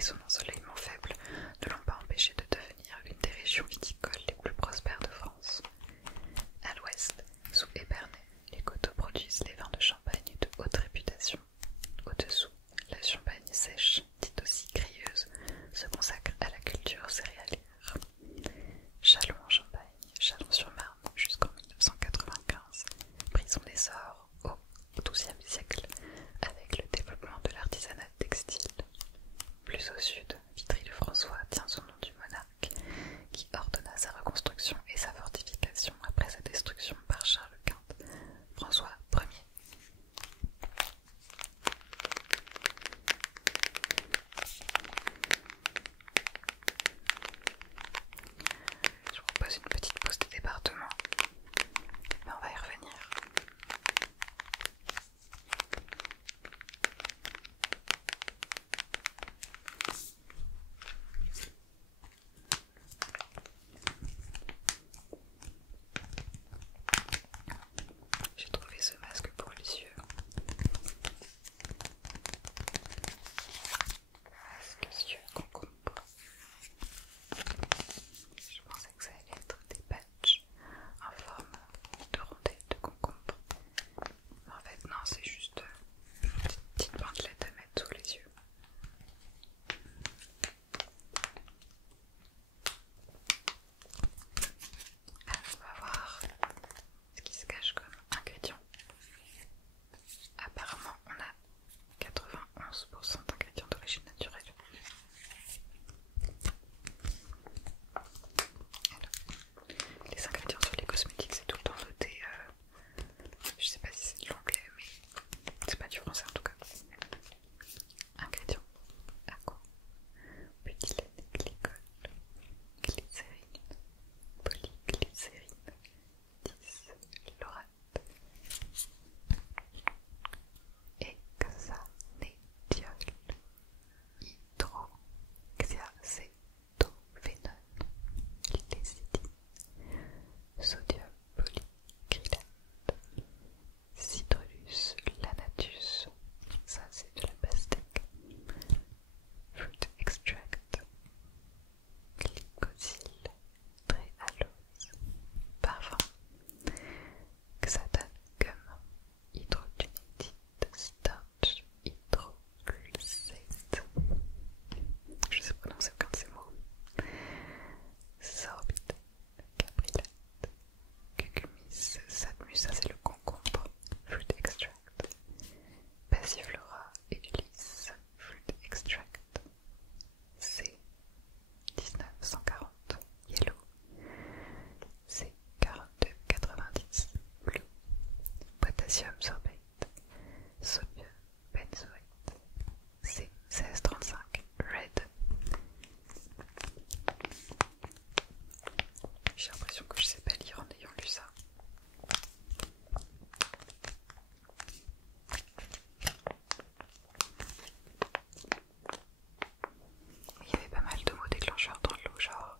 et son ensoleillement faible ne l'ont pas empêché de devenir l'une des régions viticoles les plus prospères de France. À l'ouest, sous Épernay, les coteaux produisent des vins de Champagne de haute réputation. Au-dessous, la Champagne sèche, dite aussi crieuse, se consacre à la culture céréalière. Châlons en Champagne, Châlons-sur-Marne, jusqu'en 1995, prit son essor au XIIe siècle avec le développement de l'artisanat textile. Plus au sud, Vitry-le-François tient son nom du monarque qui ordonna sa reconstruction et sa fortification après sa destruction par Charles Quint, François Ier. Je vous propose une petite pause de département, mais on va y revenir. J'ai trouvé ce masque pour les yeux. Masque yeux concombre. Je pensais que ça allait être des patchs en forme de rondelle de concombre. Mais en fait non, c'est juste une petite bandelette à mettre sous les yeux. Alors on va voir ce qui se cache comme ingrédient. Apparemment on a 91% d'ingrédients d'origine naturelle. Alors, les ingrédients sur les cosmétiques c'est tout le temps noté, je sais pas si c'est de l'anglais mais c'est pas du français en tout cas. Ingrédients: aqua, butylène, glycol, glycérine, polyglycérine, 10, laurate, hexanédiol, hydroxyacétophénone, lécithine, sodium polygrilate, citrullus lanatus, ça c'est de la pastèque, fruit extract, glycosyl, tréhalose, parfum, xanthan gum, hydrogenétide, starch, hydroglycate, je sais prononcer aucun de ces mots, sorbite, caprilate, cucumis, sadmus, ça c'est le concombre, fruit extract, passiflora edulis, fruit extract, C 1940, yellow, C 4290, blue, potassium sorbate, sodium benzoate, C 1635, red. J'ai l'impression que je sais pas lire en ayant lu ça. Il y avait pas mal de mots déclencheurs dans l'eau, genre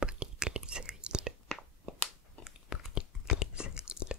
polyglycéryle, polyglycéryle.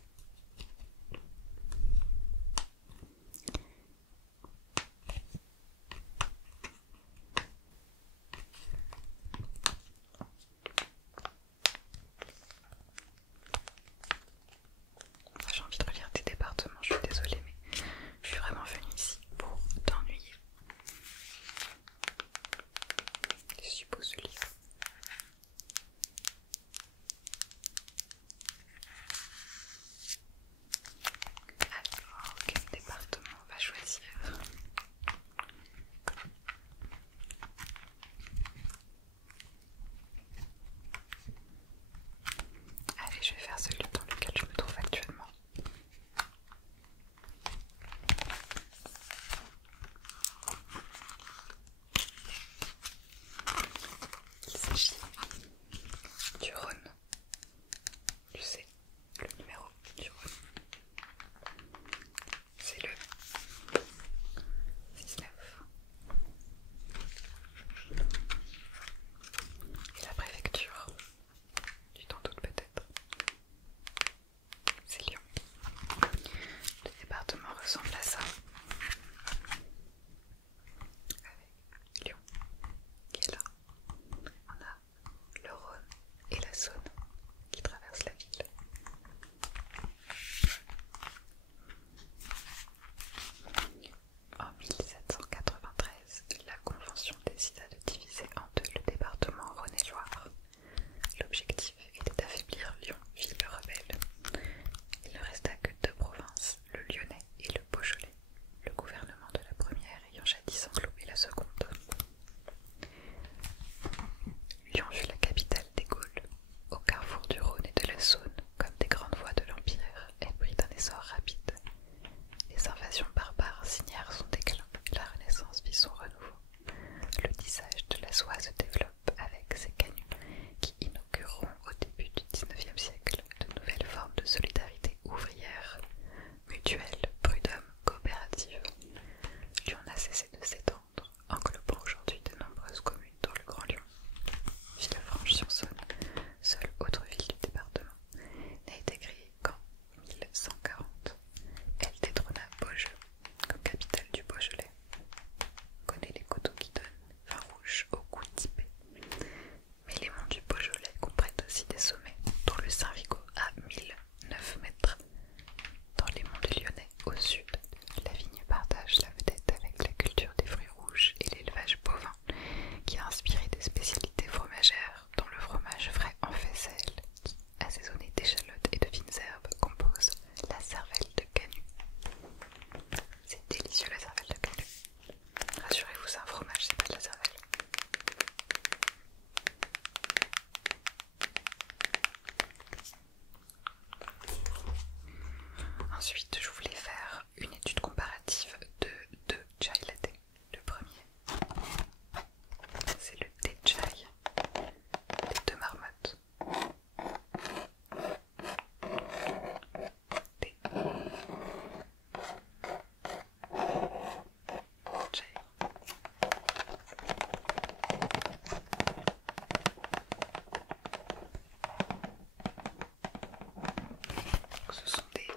Ensuite, je voulais faire une étude comparative de deux chai latte. Le premier, c'est le thé chai, les deux marmottes. Thé chai. Ce sont des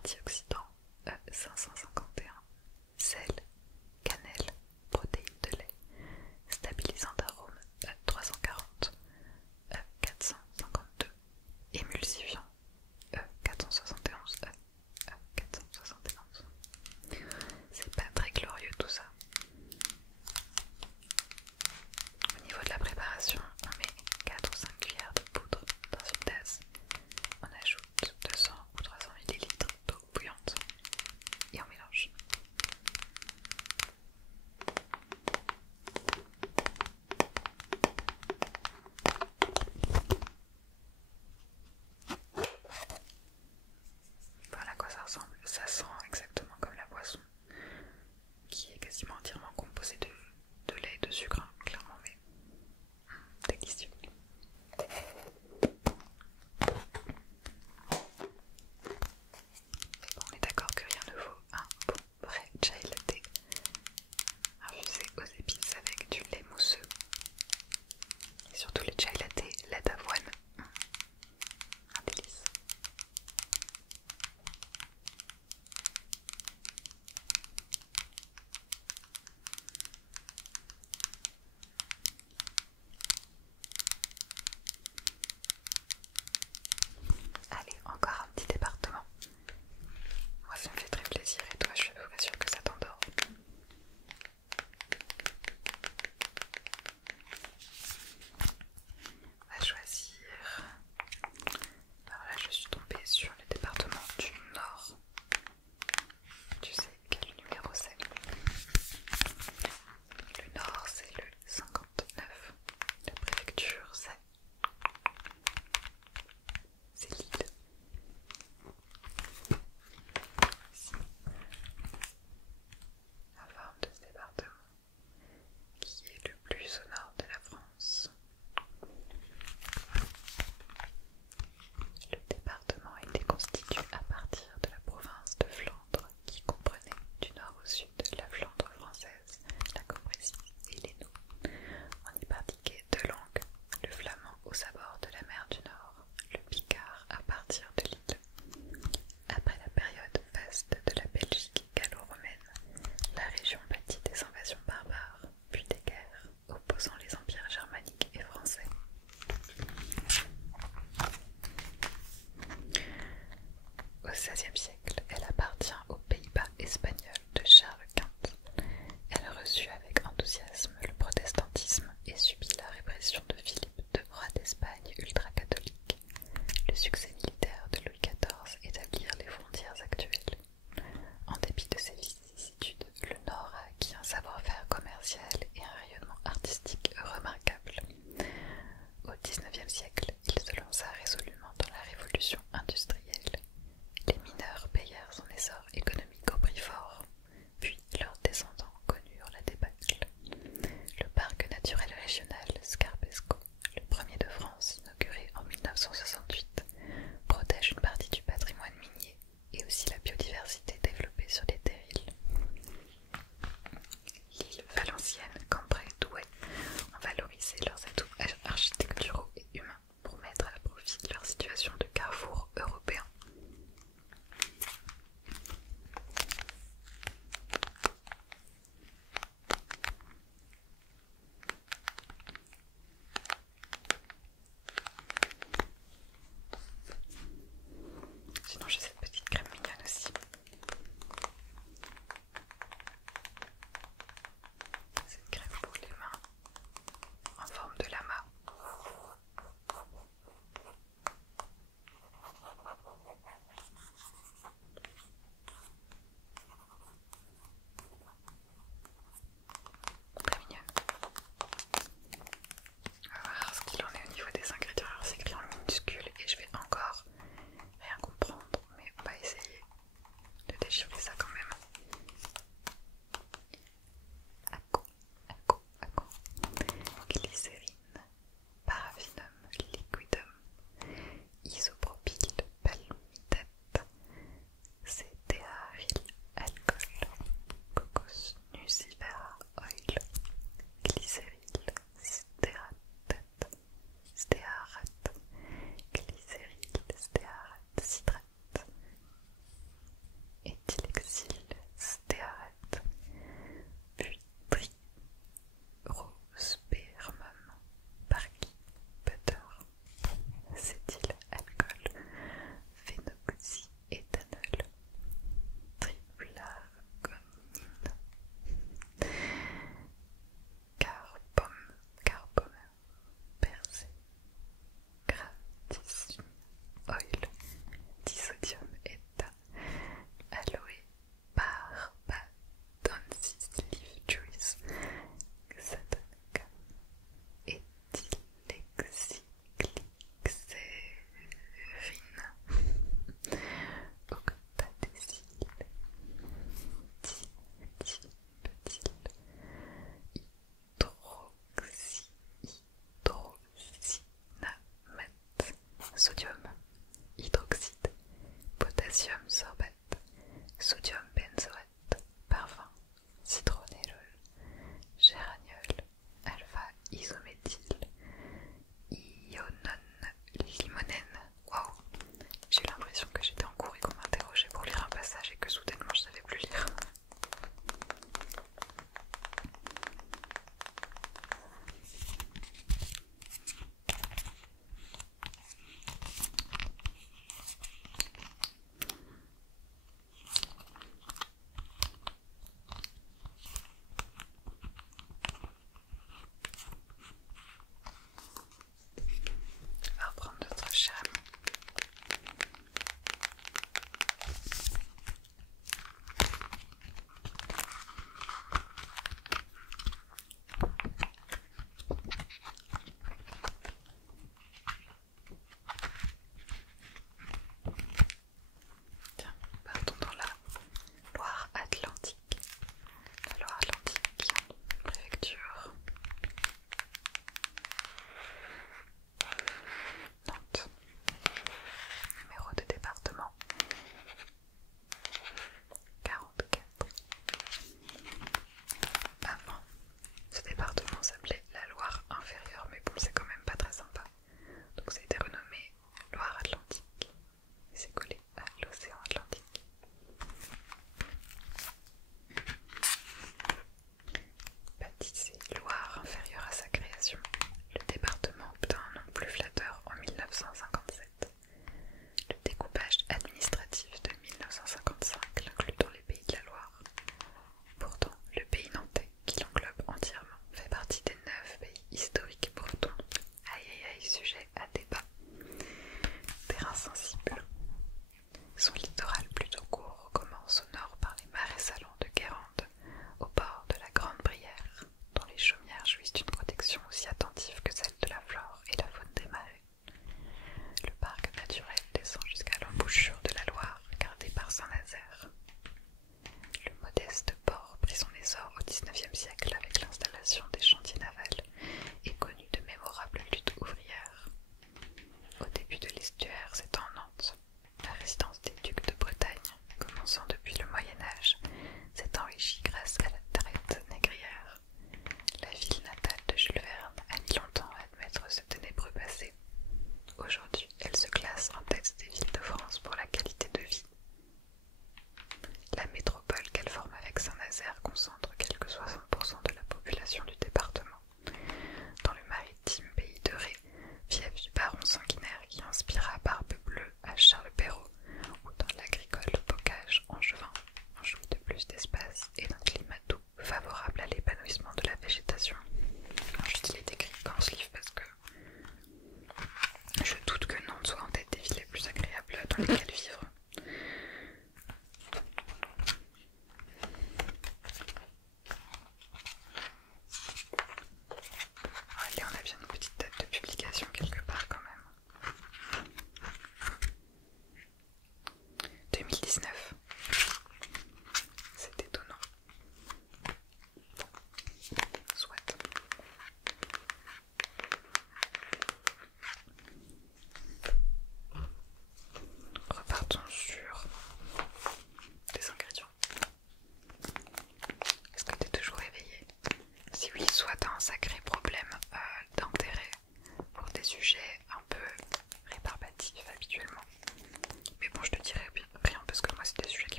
antioxydants E551, sel, cannelle, protéines de lait, stabilisant d'arôme E340, E452, émulsifiant E471, E471. C'est pas très glorieux tout ça. Au niveau de la préparation, on met 4 ou 5 cuillères de poudre dans une tasse. On ajoute 200 ou 300 ml d'eau bouillante et on mélange. Voilà à quoi ça ressemble. Ça sent exactement comme la boisson, qui est quasiment entièrement composée de lait et de sucre, hein, clairement, mais délicieux. Bon, on est d'accord que rien ne vaut un bon vrai chai latte infusé aux épices avec du lait mousseux. Et surtout les chai latte, lait d'avoine, un délice. sodium benzoate, parfum, citronellol, géraniol, alpha-isométhyl, ionone, limonène. Waouh! J'ai eu l'impression que j'étais en cours et qu'on m'interrogeait pour lire un passage et que soudainement je savais plus lire. On va reprendre notre cher ami. Tiens, partons dans la Loire-Atlantique. La Loire-Atlantique, préfecture Nantes. Numéro de département 44. Avant, ce département s'appelait la Loire inférieure, mais bon, c'est quand même pas très sympa. Donc ça a été renommé Loire-Atlantique. Et c'est collé à l'océan Atlantique. Baptisé Loire inférieure à sa création, le département obtint un nom plus flatteur en 1957. Le découpage administratif de 1955 l'inclut dans les pays de la Loire. Pourtant, le pays nantais, qui l'englobe entièrement, fait partie des 9 pays historiques bretons. Aïe aïe aïe, sujet à débat. Terrain sensible. Son littoral plutôt court commence au nord par les marais salants de Guérande, au bord de la Grande Brière, dont les chaumières jouissent d'une protection aussi attentive que celle de la flore et la faune des marais. Le parc naturel descend jusqu'à l'embouchure de la Loire, gardé par Saint-Nazaire. Le modeste port prit son essor au XIXe siècle avec l'installation des chantiers navals et connu de mémorables luttes ouvrières. Au début de l'estuaire s'étend Nantes. La résidence des ducs de Bretagne, commençant depuis le Moyen-Âge, s'est enrichie grâce à la traite négrière. La ville natale de Jules Verne a mis longtemps à admettre ce ténébreux passé. Aujourd'hui, elle se classe en tête des villes de France pour la qualité de vie. La métropole qu'elle forme avec Saint-Nazaire concentre quelque 60% de la population du département. Dans le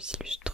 plus illustrant.